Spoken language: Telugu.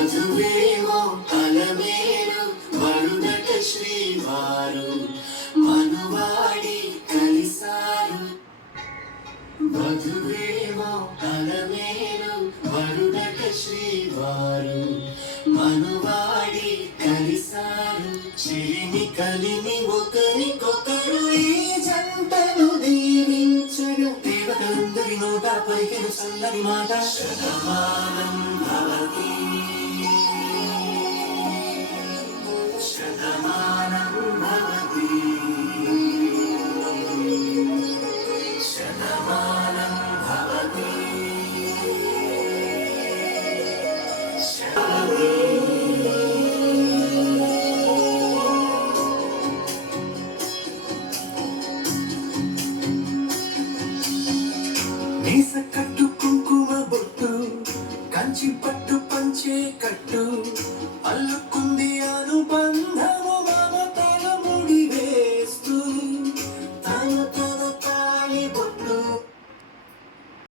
మధువేమో అలమేలు వరుడట శ్రీవారు మనువాడి కలిసారు. మధువేమో అలమేలు వరుడట శ్రీవారు మనువాడి కలిసారు. చిలిమి కలిమి ఒకరికొకరు ఈ జంటను దీవించగా దేవతలందరి నోట పలికెను చల్లని మాట శతమానం భవతి శతమానం భవతి శతమానం భవతి శతమానం. మీస కట్టు కుంకుమ బొట్టు కంచి పట్టు పంచే కట్టు అల్లుకుంది ఆ